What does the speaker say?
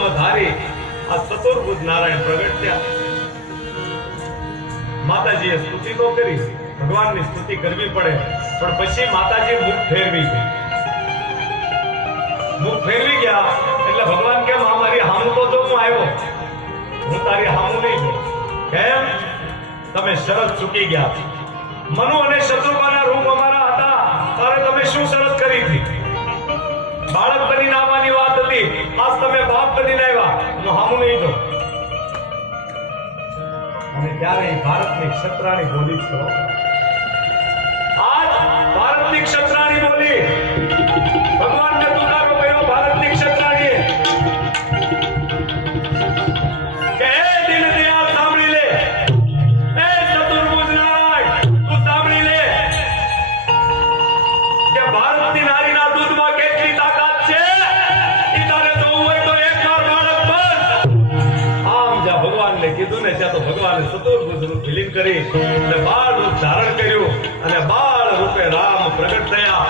ધર્મ ધારી આ ચતુર્ભુજ નારાયણ પ્રગટ થયા. માતાજીએ સ્તુતિ તો કરી, ભગવાનની સ્તુતિ કરવી પડે, પણ પછી માતાજી મુખ ફેરવી ગઈ. મુખ ફેરવી ગયા એટલે ભગવાન કેમ આ મારી હામું તો જો હું આવ્યો, હું તારી હામું નહીં ગયો. કેમ? તમે શરત ચૂકી ગયા. મનુ અને શત્રુપાના રૂપ અમારા હતા, ત્યારે તમે શું શરત કરી હતી? બાળક બનીને આવવાની વાત હતી, આજ તમે બાપ બનીને આવ્યા, હું હામું નહીં દઉં. અને ત્યારે ભારતની ક્ષત્રાણી બોલી છો. આજ ભારતની ક્ષત્રાણી બોલી, ભગવાનને તુકારો કર્યો ભારતની ક્ષત્રાણીએ કે હે દીનદયાળ સાંભળી લે, હે ચતુર્ભુજ નારાયણ તું સાંભળી લે કે ભારતની નારીના દૂધમાં કેટલી તાકાત છે. ઈ તારે જોવું હોય તો એકવાર બાળક બન. આમ જ્યાં ભગવાનને કીધું ને ત્યાં તો ભગવાને ચતુર્ભુજ રૂપ વિલીન કરી અને બાળ રૂપ ધારણ કર્યું અને બાળ રૂપે રામ પ્રગટ થયા.